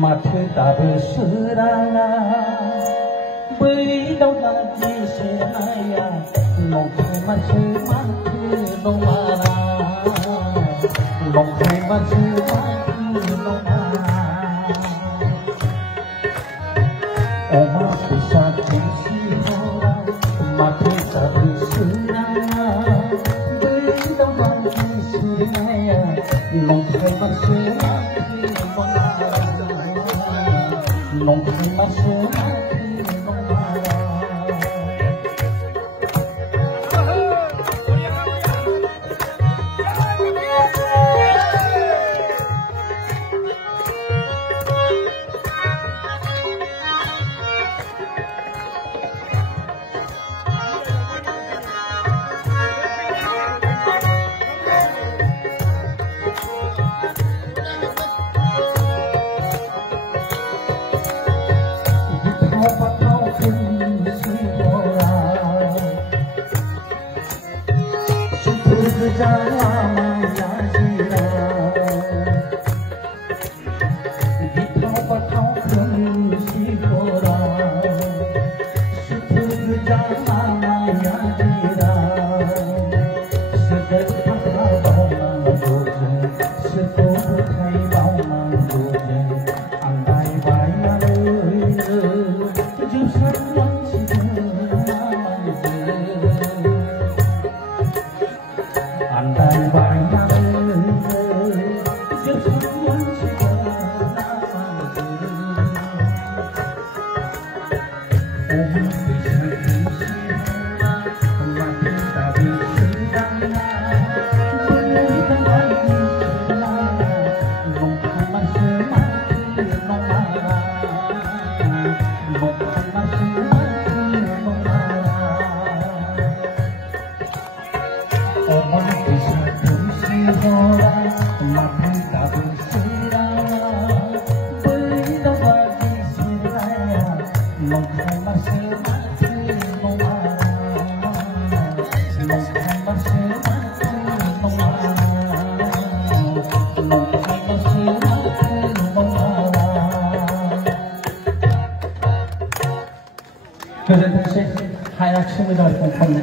माथो दाबो सोराङा बै दावला गेसेनाया नंखाय माथो नङाना नंखाय माथो नङाना अमा फिसा खेमसि हरा माथो दाबो सोराङा बै दावला गेसेनाया नंखाय माथो नंखाय माथो गोजोनथोंसै हायाखिसै मोजां रोखोम खननो